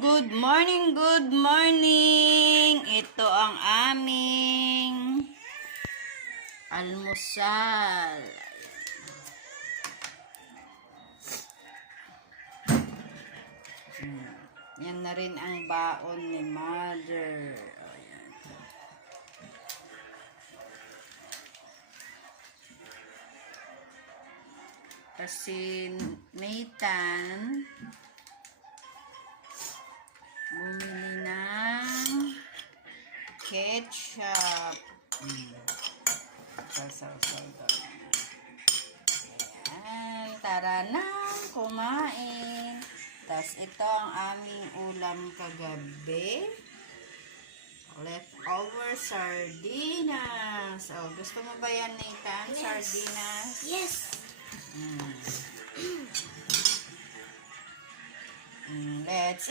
good morning, good morning. Ito ang aming almusal. Yan na rin ang baon ni Mother. Ayan. Kasi Nathan bumili ng ketchup. Sasaw-saw daw. Ayan, tara na kumain. Tapos ito ang aming ulam kagabi. Leftover sardinas. Oh, gusto mo ba yan, Nathan? Yes. Sardinas? Yes. Let's